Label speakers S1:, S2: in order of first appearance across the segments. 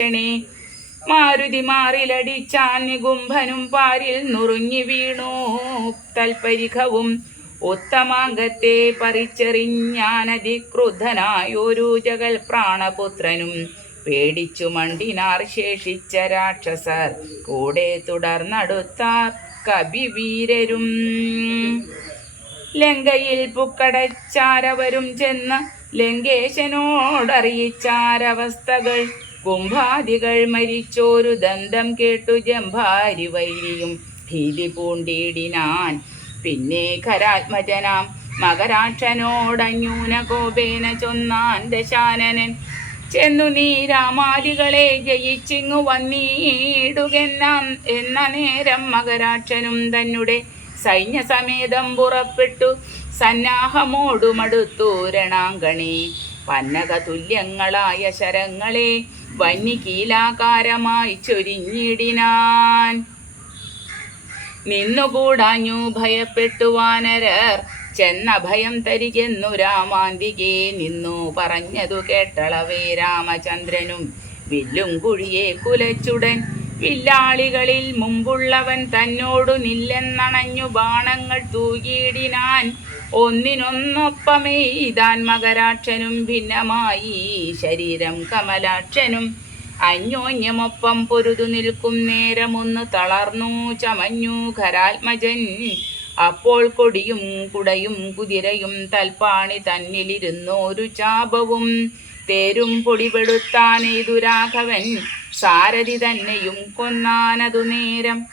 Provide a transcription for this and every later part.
S1: ണേ മാരുതി മാറിലടിച്ചാൻ നികുംഭനും പാരിൽ നുറുങ്ങി വീണു. തൽപരിഖവും ഉത്തമാംഗത്തെ പറിച്ചെറിഞ്ഞാനതിക്രുദ്ധനായൊരു ജഗൽ പ്രാണപുത്രനും പേടിച്ചു മണ്ടിനാർ ശേഷിച്ച രാക്ഷസർ കൂടെ തുടർന്നടുത്താർ കവിവീരരും ലങ്കയിൽ പുക്കടച്ചാരവരും ചെന്ന് ലങ്കേശനോടറിയിച്ചാരവസ്ഥകൾ കുംഭാദികൾ മരിച്ചോരു ദന്തം കേട്ടു ജംഭാരി വൈരിയും ഭീതി പൂണ്ടിടിനാൻ. പിന്നെ ഖരാത്മജനാം മകരാക്ഷനോടന്യൂന കോപേന ചൊന്നാൻ ദശാനനൻ. ചെന്നു നീ രാമാദികളെ ജയിച്ചിങ്ങു വന്നീടുകെന്നാം എന്ന നേരം മകരാക്ഷനും തന്നെ സൈന്യസമേതം പുറപ്പെട്ടു. സന്നാഹമോടുമടുത്തു രണാങ്കണേ. പന്നക തുല്യങ്ങളായ ശരങ്ങളെ വന്യകീലാകാരമായി ചൊരിഞ്ഞിടിനാൻ. നിന്നുകൂടാഞ്ഞു ഭയപ്പെട്ടു വാനരർ. ചെന്ന ഭയം തരികെന്നു രാമാന്തികെ നിന്നു പറഞ്ഞതു കേട്ടളവേ രാമചന്ദ്രനും. വില്ലും കുഴിയെ കുലച്ചുടൻ. വില്ലാളികളിൽ മുമ്പുള്ളവൻ തന്നോടു നില്ലെന്നണഞ്ഞു ബാണങ്ങൾ തൂകിയിടിനാൻ. ഒന്നിനൊന്നൊപ്പമേ ഇതാൻ മകരാക്ഷനും ഭിന്നമായി. ശരീരം കമലാക്ഷനും അന്യോന്യമൊപ്പം പൊരുതു നിൽക്കും നേരമൊന്ന് തളർന്നു ചമഞ്ഞു ഖരാത്മജൻ. അപ്പോൾ കൊടിയും കുടയും കുതിരയും തൽപ്പാണി തന്നിലിരുന്നോരു ചാപവും. തേരും പൊടിപെടുത്താനെയ്തു രാഘവൻ സാരഥി തന്നെയും കൊന്നാനതു നേരം.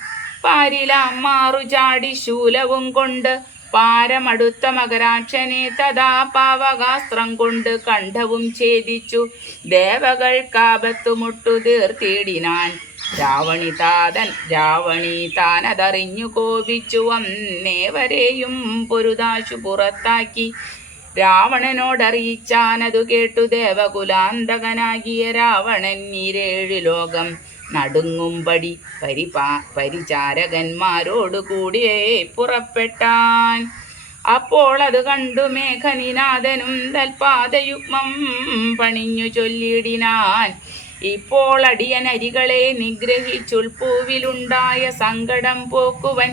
S1: പാരിലാം മാറു ചാടി ശൂലവും കൊണ്ട് പാരമടുത്ത മകരാക്ഷനെ തഥാ പാവകാസ്ത്രം കൊണ്ട് കണ്ഠവും ഛേദിച്ചു. ദേവകൾ കാപത്തു മുട്ടു തീർത്തിടിനാൻ. രാവണി താതൻ രാവണി താനതറിഞ്ഞു കോപിച്ചു. വന്നേവരെയും പൊരുതാശു പുറത്താക്കി. രാവണനോടറിയിച്ചാനതു കേട്ടു ദേവകുലാന്തകനാകിയ രാവണൻ നീരേഴു ലോകം. നടുങ്ങുംപടി പരിപാ പരിചാരകന്മാരോടുകൂടിയേ പുറപ്പെട്ടാൻ. അപ്പോൾ അത് കണ്ടു മേഘനിനാഥനും തൽപാദയുഗ്മം പണിഞ്ഞു ചൊല്ലിടിനാൻ ഇപ്പോൾ അടിയനരികളെ നിഗ്രഹിച്ചുൾപ്പൂവിലുണ്ടായ സങ്കടം പോക്കുവൻ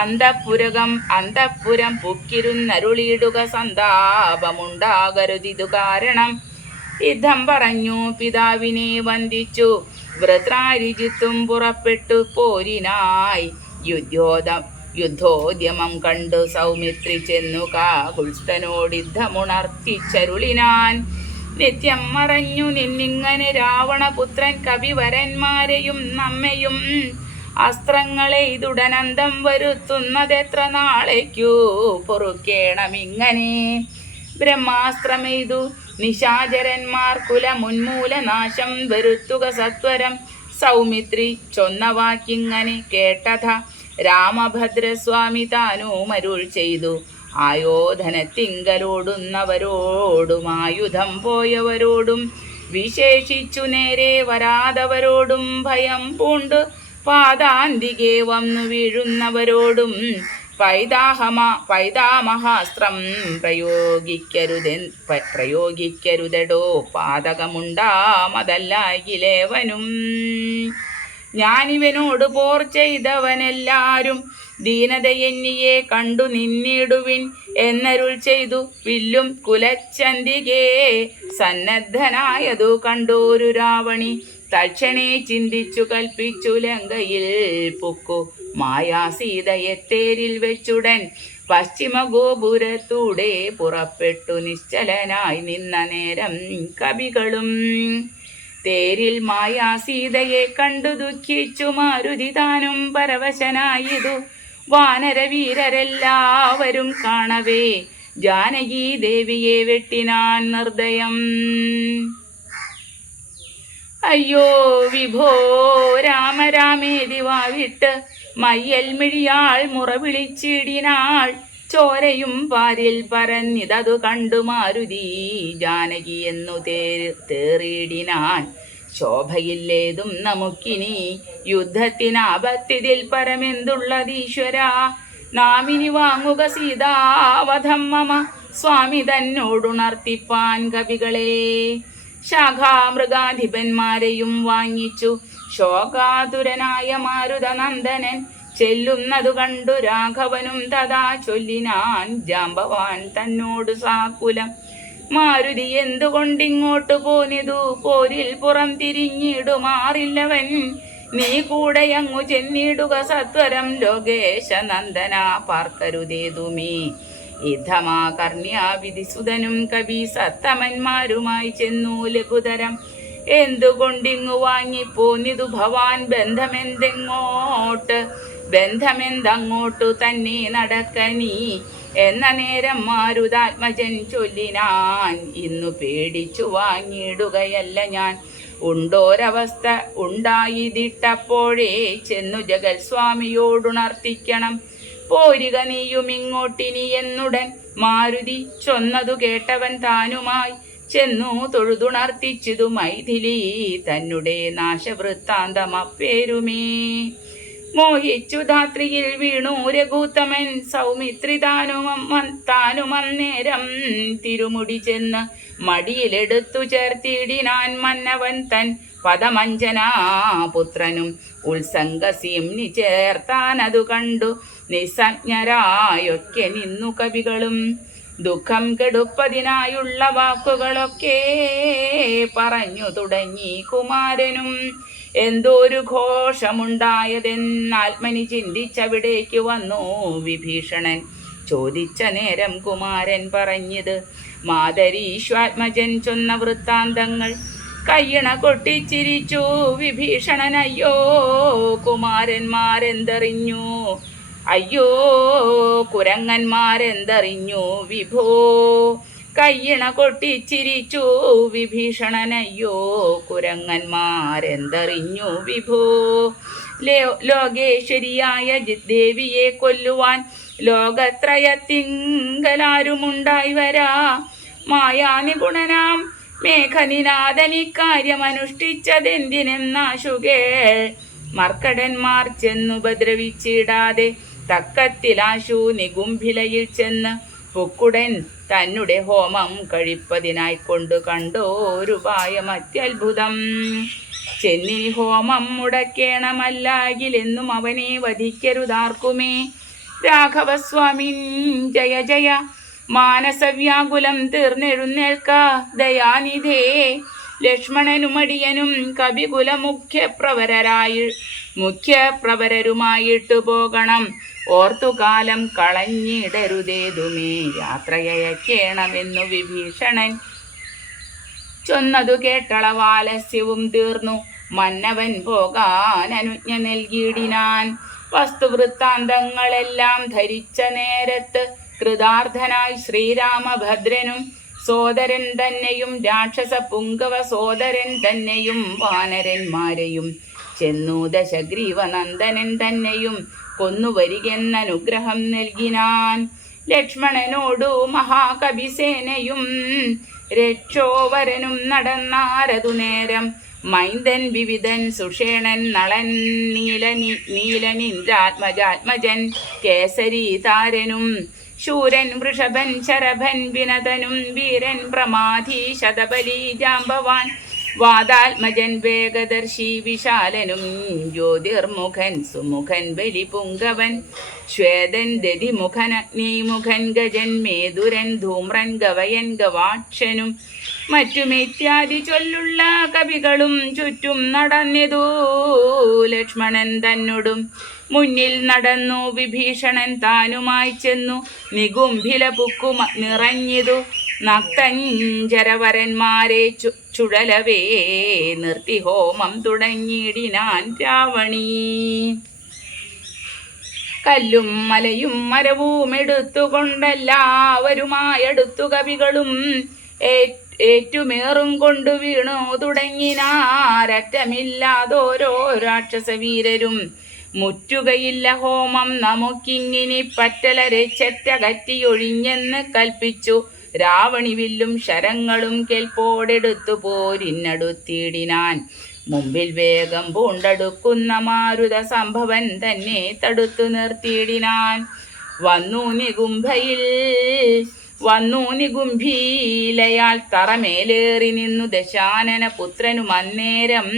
S1: അന്തപ്പുരകം അന്തപുരം പൊക്കിരുന്നരുളിയിടുക സന്താപമുണ്ടാകരുതിതു കാരണം. യുദ്ധം പറഞ്ഞു പിതാവിനെ വന്ദിച്ചു. വൃത്രാരിജിത്തും പുറപ്പെട്ടു പോരിനായി. യുദ്ധോദം യുദ്ധോദ്യമം കണ്ടു സൗമിത്രി ചെന്നു കാകുൽസ്ഥനോടിദ്ധമുണർത്തിച്ചരുളിനാൻ. നിത്യം മറഞ്ഞു നിന്നിങ്ങനെ രാവണപുത്രൻ കവിവരന്മാരെയും നമ്മയും അസ്ത്രങ്ങളെ ഇതുടനന്തം വരുത്തുന്നതെത്ര നാളേക്കു പൊറുക്കേണമിങ്ങനെ ബ്രഹ്മാസ്ത്രമെയ്തു നിശാചരന്മാർ കുലമുന്മൂല നാശം വരുത്തുക സത്വരം. സൗമിത്രി ചൊന്നവാക്കിങ്ങനെ കേട്ടഥ രാമഭദ്രസ്വാമി താനൂമരുൾ ചെയ്തു. ആയോധനത്തിങ്കലോടുന്നവരോടും ആയുധം പോയവരോടും വിശേഷിച്ചു നേരെ വരാതവരോടും ഭയം പൂണ്ട്. പാദാന്തികെ വന്നു വീഴുന്നവരോടും പൈതാഹമ പൈതാമഹാസ്ത്രം പ്രയോഗിക്കരുതെ പ്രയോഗിക്കരുതടോ പാതകമുണ്ടാമതല്ലാകിലേവനും. ഞാനിവനോട് പോർ ചെയ്തവനെല്ലാരും ദീനതയെന്നിയെ കണ്ടു നിന്നിടുവിൻ എന്നരുൾ ചെയ്തു വില്ലും കുലച്ചന്തികേ. സന്നദ്ധനായതു കണ്ടോരു രാവണി തക്ഷണേ ചിന്തിച്ചു കൽപ്പിച്ചു ലങ്കയിൽ പൊക്കു. മായാസീതയെ തേരിൽ വെച്ചുടൻ പശ്ചിമ ഗോപുരത്തൂടെ പുറപ്പെട്ടു നിശ്ചലനായി നിന്ന നേരം കവികളും. തേരിൽ മായാസീതയെ കണ്ടു ദുഃഖിച്ചു മാരുതി താനും പരവശനായതു. വാനരവീരരെല്ലാവരും കാണവേ ജാനകി ദേവിയെ വെട്ടിനാൻ നിർദ്ദയം. അയ്യോ വിഭോ രാമ രാമേതി വാവിട്ട് മയ്യൽ മിഴിയാൾ മുറവിളിച്ചിടിനാൾ. ചോരയും പാരിൽ പരന്നിതതു കണ്ടു മാരുതി ജാനകി എന്നു തേര് തേറിയിടിനാൻ ശോഭയില്ലേതും നമുക്കിനി യുദ്ധത്തിനാപത്തിതിൽ പരമെന്തുള്ളതീശ്വര? നാമിനി വാങ്ങുക സീതാവധം മമ സ്വാമി തന്നോടുണർത്തിപ്പാൻ കവികളെ. ശാഖാമൃഗാധിപന്മാരെയും വാങ്ങിച്ചു. ശോകാതുരനായ മാരുതനന്ദനൻ ചെല്ലുന്നതു കണ്ടു. രാഘവനും തഥാ ചൊല്ലിനാൻ ജാമ്പവാൻ തന്നോട് സാക്കുലം. മാരുതി എന്തുകൊണ്ടിങ്ങോട്ട് പോനിതു പോരിൽ പുറം തിരിഞ്ഞിടുമാറില്ലവൻ. നീ കൂടെ അങ്ങു ചെന്നിടുക സത്വരം. ലോകേശ നന്ദന പാർക്കരുതേതുമേ. യുദ്ധമാ കർണ്യാവിധിസുതനും കവി സത്തമന്മാരുമായി ചെന്നു ലഘുതരം. എന്തുകൊണ്ടിങ്ങു വാങ്ങിപ്പോന്നിതു ഭവാൻ ബന്ധമെന്തെങ്ങോട്ട്? ബന്ധമെന്തങ്ങോട്ടു തന്നെ നടക്കനീ എന്ന നേരം മാരുതാത്മജൻ ചൊല്ലിനാൻ ഇന്നു പേടിച്ചു വാങ്ങിയിടുകയല്ല ഞാൻ. ഉണ്ടോരവസ്ഥ ഉണ്ടായിതിട്ടപ്പോഴേ ചെന്നു ജഗൽ സ്വാമിയോടുണർത്തിക്കണം പോരുക നീയും ഇങ്ങോട്ടിനി എന്നുടൻ. മാരുതി ചൊന്നതു കേട്ടവൻ താനുമായി ചെന്നു തൊഴുതുണർത്തിച്ചതു മൈഥിലി തന്നെ നാശവൃത്താന്തമപ്പേരുമേ മോഹിച്ചു ധാത്രിയിൽ വീണു രഘൂത്തമൻ. സൗമിത്രി താനുമം താനുമന്നേരം തിരുമുടി ചെന്ന് മടിയിലെടുത്തു ചേർത്തിടിനാൻ മന്നവൻ തൻ പദമഞ്ജനാ പുത്രനും. ഉത്സംഗസിയും നി ചേർത്താനതു കണ്ടു. നിസ്സജ്ഞരായൊക്കെ നിന്നു കവികളും. ദുഃഖം കെടുപ്പതിനായുള്ള വാക്കുകളൊക്കെ പറഞ്ഞു തുടങ്ങി കുമാരനും. എന്തോരു ഘോഷമുണ്ടായതെന്നാത്മനി ചിന്തിച്ചവിടേക്ക് വന്നു വിഭീഷണൻ. ചോദിച്ച നേരം കുമാരൻ പറഞ്ഞത് മാതരീശ്വാത്മജൻ ചൊന്ന വൃത്താന്തങ്ങൾ കയ്യണ കൊട്ടിച്ചിരിച്ചു. വിഭീഷണനയ്യോ കുമാരന്മാരെന്തറിഞ്ഞു? അയ്യോ കുരങ്ങന്മാരെന്തറിഞ്ഞു? വിഭോ കയ്യണ കൊട്ടിച്ചിരിച്ചു. വിഭീഷണനയ്യോ കുരങ്ങന്മാരെന്തറിഞ്ഞു? വിഭോ ലോകേശ്വരിയായ ദേവിയെ കൊല്ലുവാൻ ലോകത്രയത്തിങ്കലാരുമുണ്ടായി വരാ. മായാനിപുണനാം മേഘനിനാഥനിക്കാര്യമനുഷ്ഠിച്ചതെന്തിനെന്നാശുകേൾ മർക്കടന്മാർ ചെന്നുപദ്രവിച്ചിടാതെ തക്കത്തിലാശു നികുംഭിലയിൽ ചെന്ന് പുക്കുടൻ തന്നെ ഹോമം കഴിപ്പതിനായി കൊണ്ടു കണ്ടോരുപായം അത്യത്ഭുതം. ചെന്നി ഹോമം മുടക്കേണമല്ലാകിലെന്നും അവനെ വധിക്കരുതാർക്കുമേ. രാഘവസ്വാമി ജയ ജയ. മാനസവ്യാകുലം തീർന്നെഴുന്നേൽക്ക. ദയാനിധേ ലക്ഷ്മണനുമടിയനും കവികുല മുഖ്യപ്രവരരായി മുഖ്യപ്രവരരുമായിട്ടു പോകണം. ഓർത്തുകാലം കളഞ്ഞിടരുതേതുമേ യാത്രയയക്കേണമെന്നു വിഭീഷണൻ ചൊന്നതു കേട്ടളവാലസ്യവും തീർന്നു. മന്നവൻ പോകാൻ അനുജ്ഞ നൽകിയിടിനാൻ. വസ്തുവൃത്താന്തങ്ങളെല്ലാം ധരിച്ച നേരത്ത് കൃതാർത്ഥനായി ശ്രീരാമഭദ്രനും സോദരൻ തന്നെയും രാക്ഷസ പുങ്കവ സോദരൻ തന്നെയും വാനരന്മാരെയും ചെന്നു ദശഗ്രീവ നന്ദനൻ തന്നെയും കൊന്നുവരികെന്നനുഗ്രഹം നൽകിനാൻ ലക്ഷ്മണനോടു മഹാകവിസേനയും രക്ഷോവരനും നടന്നാരതു നേരം മൈന്ദൻ വിവിധൻ സുഷേണൻ നളൻ നീലനി നീലനിന്ദ്രാത്മജാത്മജൻ കേസരി താരനും ശൂരൻ വൃഷഭൻ ശരഭൻ വിനതനും വീരൻ പ്രമാധി ശതബലി ജാമ്പവാൻ വാദാത്മജൻ വേഗദർശി വിശാലനും ജ്യോതിർമുഖൻ സുമുഖൻ ബലിപുങ്കവൻ ശ്വേതൻ ദതിമുഖൻ അഗ്നിമുഖൻ ഗജൻ മേതുരൻ ധൂമ്രൻ ഗവയൻ ഗവാക്ഷനും മറ്റുമിത്യാദി ചൊല്ലുള്ള കവികളും ചുറ്റും നടന്നിതു. ലക്ഷ്മണൻ തന്നോടും മുന്നിൽ നടന്നു. വിഭീഷണൻ താനുമായി ചെന്നു. നികുംഭില പുക്കു നിറഞ്ഞിതു. നക്തഞ്ചരവരന്മാരെ ചുഴലവേ നിർത്തി ഹോമം തുടങ്ങിയിടിനാൻ രാവണീ. കല്ലും മലയും മരവും എടുത്തുകൊണ്ടെല്ലാവരുമായെടുത്തു കവികളും ഏ- ഏറ്റുമേറും കൊണ്ടു വീണു തുടങ്ങിനാരറ്റമില്ലാതോരോ രാക്ഷസവീരരും. മുറ്റുകയില്ല ഹോമം നമുക്കിങ്ങിനി പറ്റലരെ ചെറ്റകറ്റിയൊഴിഞ്ഞെന്ന് കൽപ്പിച്ചു. രാവണി വില്ലും ശരങ്ങളും കെൽപ്പോടെടുത്തു പോരിന്നടുത്തിടിനാൻ മുമ്പിൽ വേഗം പൂണ്ടടുക്കുന്ന മാരുത സംഭവൻ തന്നെ തടുത്തു നിർത്തിയിടിനാൻ വന്നു നികുംഭയിൽ വന്നു നികുംഭീലയാൽ തറമേലേറി നിന്നു ദശാനന പുത്രനു അന്നേരം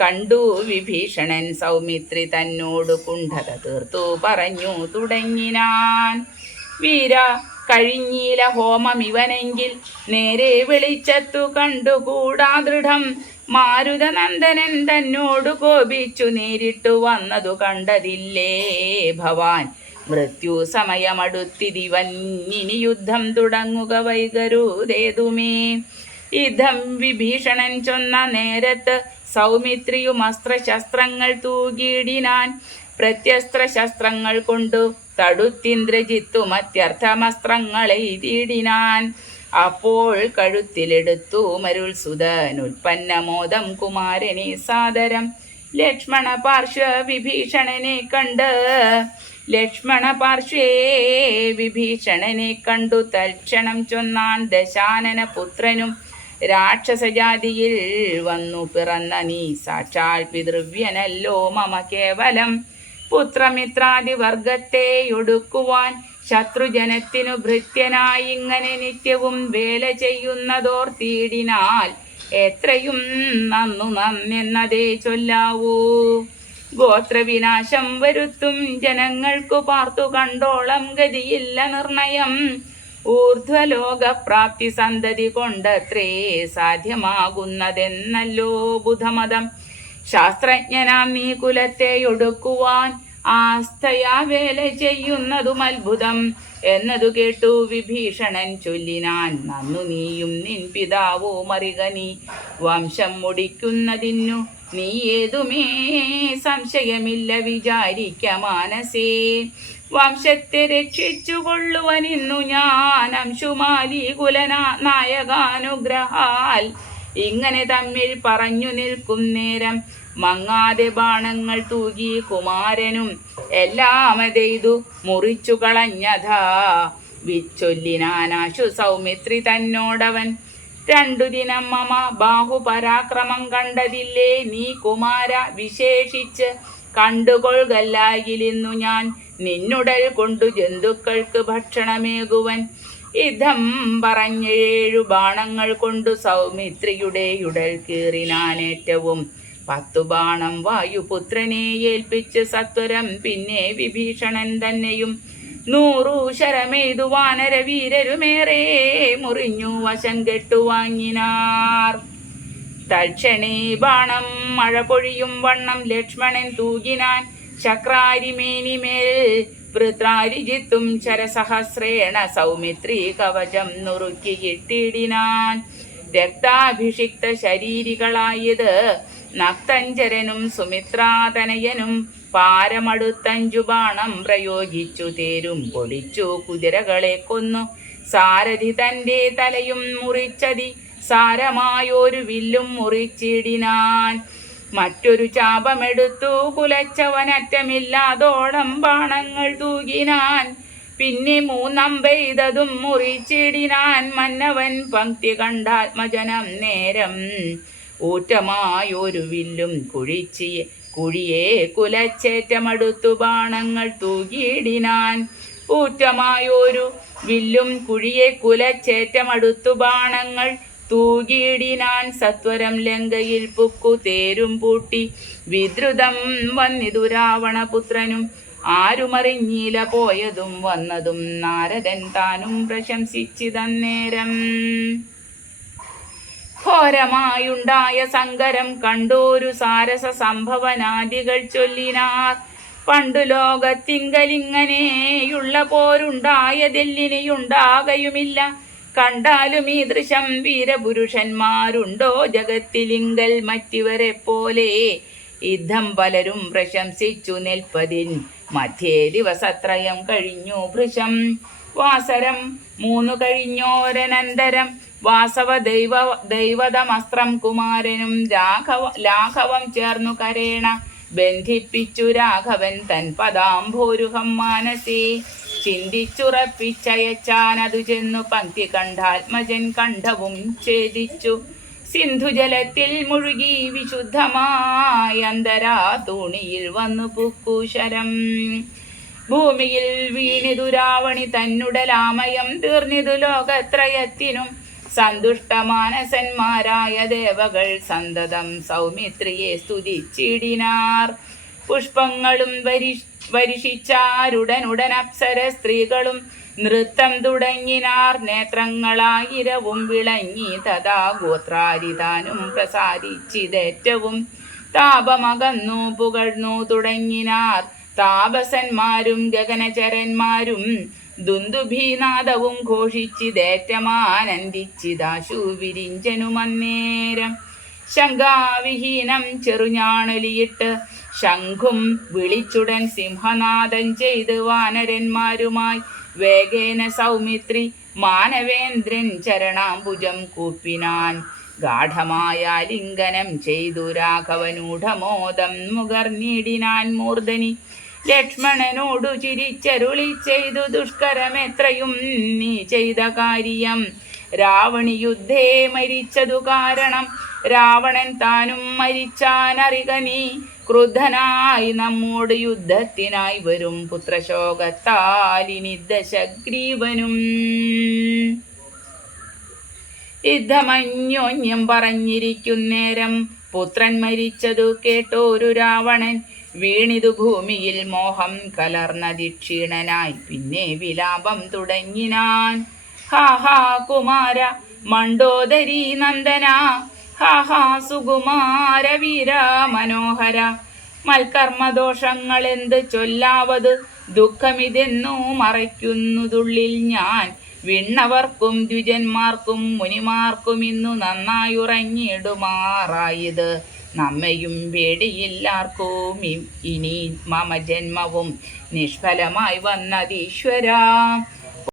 S1: കണ്ടു വിഭീഷണൻ സൗമിത്രി തന്നോട് കുണ്ഠത തീർത്തു പറഞ്ഞു തുടങ്ങിനാൻ. വീര കഴിഞ്ഞീല ഹോമം ഇവനെങ്കിൽ നേരെ വിളിച്ചത്തു കണ്ടുകൂടാ ദൃഢം. മാരുതനന്ദനൻ തന്നോട് കോപിച്ചു നേരിട്ടു വന്നതു കണ്ടതില്ലേ ഭവാൻ. മൃത്യു സമയമടുത്തിതിവൻ ഇനി യുദ്ധം തുടങ്ങുക വൈകരുതേതുമേ. യുദ്ധം വിഭീഷണൻ ചൊന്ന നേരത്ത് സൗമിത്രിയും അസ്ത്രശസ്ത്രങ്ങൾ തൂകിയിടിനാൻ പ്രത്യസ്ത്ര ശസ്ത്രങ്ങൾ കൊണ്ടു തടുത്തിന്ദ്രജിത്തു അത്യർത്ഥമസ്ത്രങ്ങളെ തീടിനാൻ അപ്പോൾ കഴുത്തിലെടുത്തു മരുൾ സുതൻ ഉൽപ്പന്നമോദം കുമാരനെ സാദരം. ലക്ഷ്മണ പാർശ്വ വിഭീഷണനെ കണ്ട് ലക്ഷ്മണ പാർശ്വേ വിഭീഷണനെ കണ്ടു തൽക്ഷണം ചൊന്നാൻ ദശാനന പുത്രനും രാക്ഷസജാതിയിൽ വന്നു പിറന്ന നീ സാക്ഷാൽ പിതൃവ്യനല്ലോ മമ കേവലം. പുത്രമിത്രാദിവർഗത്തെ ഒടുക്കുവാൻ ശത്രുജനത്തിനു ഭൃത്യനായി ഇങ്ങനെ നിത്യവും വേല ചെയ്യുന്നതോർത്തിയിടിനാൽ എത്രയും നന്നു നന്നെന്നതേ ചൊല്ലാവൂ. ഗോത്രവിനാശം വരുത്തും. ജനങ്ങൾക്കു പാർത്തു കണ്ടോളം ഗതിയില്ല നിർണയം. ഊർധ്വലോകപ്രാപ്തി സന്തതി കൊണ്ടത്രേ സാധ്യമാകുന്നതെന്നല്ലോ ബുധമതം. ശാസ്ത്രജ്ഞനാം നീ കുലത്തെ ഒടുക്കുവാൻ ആസ്ഥയാ വേല ചെയ്യുന്നതും അത്ഭുതം. എന്നതു കേട്ടു വിഭീഷണൻ ചൊല്ലിനാൻ നന്നു നീയും നിൻ പിതാവോ മറിക നീ. വംശം മുടിക്കുന്നതിനു നീ ഏതുമേ സംശയമില്ല വിചാരിക്ക മാനസേ. വംശത്തെ രക്ഷിച്ചു കൊള്ളുവനിന്നു ഞാൻ അംശുമാലി കുലനാ നായകാനുഗ്രഹാൽ. ഇങ്ങനെ തമ്മിൽ പറഞ്ഞു നിൽക്കും നേരം മങ്ങാതെ ബാണങ്ങൾ തൂകി കുമാരനും എല്ലാമതെയ്തു മുറിച്ചു കളഞ്ഞതാ വിച്ചൊല്ലിനാനാശു സൗമിത്രി തന്നോടവൻ രണ്ടു ദിനം മമ ബാഹുപരാക്രമം കണ്ടതില്ലേ നീ കുമാര വിശേഷിച്ച് കണ്ടുകൊള്ളുകല്ലായിലിന്നു ഞാൻ നിന്നുടൽ കൊണ്ടു ജന്തുക്കൾക്ക് ഭക്ഷണമേകുവൻ. ഇതം പറഞ്ഞേഴു ബാണങ്ങൾ കൊണ്ടു സൗമിത്രിയുടെ ഉടൽ കീറിനാനേറ്റവും പത്തു ബാണം വായുപുത്രനെ ഏൽപ്പിച്ച് സത്വരം പിന്നെ വിഭീഷണൻ തന്നെയും നൂറു ശരമെയ്തു വാനരവീരരുമേറെ മുറിഞ്ഞു വശം കെട്ടുവാങ്ങിനാർ തക്ഷണേ ബാണം മഴ പൊഴിയും വണ്ണം ലക്ഷ്മണൻ തൂകിനാൻ ശക്രാരിമേനിമേൽ വൃത്രാരിജിത്തും ചരസഹസ്രേണ സൗമിത്രി കവചം നുറുക്കിയിട്ടിടിനാൻ രക്താഭിഷിക്ത ശരീരികളായത് നക്തഞ്ചരനും സുമിത്രാതനയനും പാരമടുത്തഞ്ചു ബാണം പ്രയോഗിച്ചു തേരും പൊടിച്ചു കുതിരകളെ കൊന്നു. സാരഥി തന്റെ തലയും മുറിച്ചതി സാരമായൊരു വില്ലും മുറിച്ചിടിനാൻ. മറ്റൊരു ചാപമെടുത്തു കുലച്ചവനറ്റമില്ലാതോളം ബാണങ്ങൾ തൂകിനാൻ. പിന്നെ മൂന്നമ്പെയ്തതും മുറിച്ചിടിനാൻ മന്നവൻ പങ്ക്തി കണ്ടാത്മജനം നേരം. ഊറ്റമായൊരു വില്ലും കുഴിച്ചി കുഴിയെ കുലച്ചേറ്റമടുത്തു ബാണങ്ങൾ തൂകിയിടിനാൻ. ഊറ്റമായൊരു വില്ലും കുഴിയെ കുലച്ചേറ്റമടുത്തു ബാണങ്ങൾ തൂകിയിടിനാൻ. സത്വരം ലങ്കയിൽ പുക്കു തേരും പൂട്ടി വിദ്രുതം വന്നിതു രാവണപുത്രനും. ആരുമറിഞ്ഞീല പോയതും വന്നതും നാരദൻ താനും പ്രശംസിച്ചിതന്നേരം. ഘോരമായുണ്ടായ സങ്കരം കണ്ടോരു സാരസ സംഭവനാദികൾ ചൊല്ലിനാർ. പണ്ടു ലോകത്തിങ്കലിങ്ങനെയുള്ള പോരുണ്ടായതെല്ലിനിയുണ്ടാകയുമില്ല. കണ്ടാലും ഈ ദൃശം വീരപുരുഷന്മാരുണ്ടോ ജഗത്തിലിങ്കൽ മറ്റിവരെ പോലെ? യുദ്ധം പലരും പ്രശംസിച്ചു. നിൽപ്പതിൻ മധ്യേ ദിവസത്രയം കഴിഞ്ഞു ഭൃശം. വാസരം മൂന്നു കഴിഞ്ഞോരനന്തരം വാസവ ദൈവ ദൈവതമസ്ത്രം കുമാരനും രാഘവ ലാഘവം ചേർന്നു കരേണ. ബന്ധിപ്പിച്ചു രാഘവൻ തൻ പദാംഭോരുഹം മാനസി. ചിന്തിച്ചുറപ്പിച്ചയച്ചാനതു ചെന്നു പങ്ക്തി കണ്ടാത്മജൻ കണ്ഠവും ഛേദിച്ചു. സിന്ധുജലത്തിൽ മുഴുകി വിശുദ്ധമായ അന്തരാ തുണിയിൽ വന്നു പുക്കൂശരം. ഭൂമിയിൽ വീണിതു രാവണി തന്നുടലാമയം തീർന്നിതു ലോകത്രയത്തിനും. സന്തുഷ്ടമാനസന്മാരായ ദേവകൾ സന്തതം സൗമിത്രിയെ സ്തുതിച്ചിടിനാർ. പുഷ്പങ്ങളും വരി വരിഷിച്ചാരുടനുടൻ അപ്സര സ്ത്രീകളും നൃത്തം തുടങ്ങിനാർ. നേത്രങ്ങളായിരവും വിളങ്ങി തഥാ ഗോത്രാരിതാനും പ്രസാദിച്ചിതേറ്റവും. താപമകന്നു പുകഴ്ന്നു തുടങ്ങിനാർ. താപസന്മാരും ഗഗനചരന്മാരും ദുന്ദുഭീനാദവും ഘോഷിച്ചിതേറ്റമാനന്ദിച്ചിതാശു വിരിഞ്ചനുമന്നേരം ശങ്കാവിഹീനം ചെറുഞാണലിയിട്ട് ശംഖും വിളിച്ചുടൻ സിംഹനാദം ചെയ്ത് വാനരന്മാരുമായി വേഗേന സൗമിത്രി മാനവേന്ദ്രൻ ചരണാംബുജം കൂപ്പിനാൻ. ഗാഠമായ ലിംഗനം ചെയ്തു രാഘവനൂഢമോദം മുകർന്നിടിനാൻ മൂർധനി ലക്ഷ്മണനോടു ചിരിച്ചരുളി ചെയ്തു ദുഷ്കരമെത്രയും നീ ചെയ്ത കാര്യം. രാവണി യുദ്ധേ മരിച്ചതു കാരണം രാവണൻ താനും മരിച്ചാനറിക നീ. ക്രുദ്ധനായി നമ്മോട് യുദ്ധത്തിനായി വരും പുത്രശോകത്താലിനി ദശഗ്രീവനും യുദ്ധമന്യോന്യം പറഞ്ഞിരിക്കുന്നേരം പുത്രൻ മരിച്ചതു കേട്ടോരു രാവണൻ. വീണിതു ഭൂമിയിൽ മോഹം കലർന്നതിക്ഷീണനായി. പിന്നെ വിലാപം തുടങ്ങിനാൻ. ഹാ ഹാ കുമാര മണ്ടോദരി നന്ദന. ഹാ ഹാ സുകുമാര വീര മനോഹര. മൽക്കർമ്മദോഷങ്ങൾ എന്ത് ചൊല്ലാവത്? ദുഃഖമിതെന്നു മറയ്ക്കുന്നതുള്ളിൽ ഞാൻ. വിണ്ണവർക്കും ദ്വിജന്മാർക്കും മുനിമാർക്കും ഇന്നു നന്നായുറങ്ങിയിടുമാറായത്. നമ്മയും പേടിയില്ലാർക്കും ഇനി മമ ജന്മവും നിഷ്ഫലമായി വന്നതീശ്വര.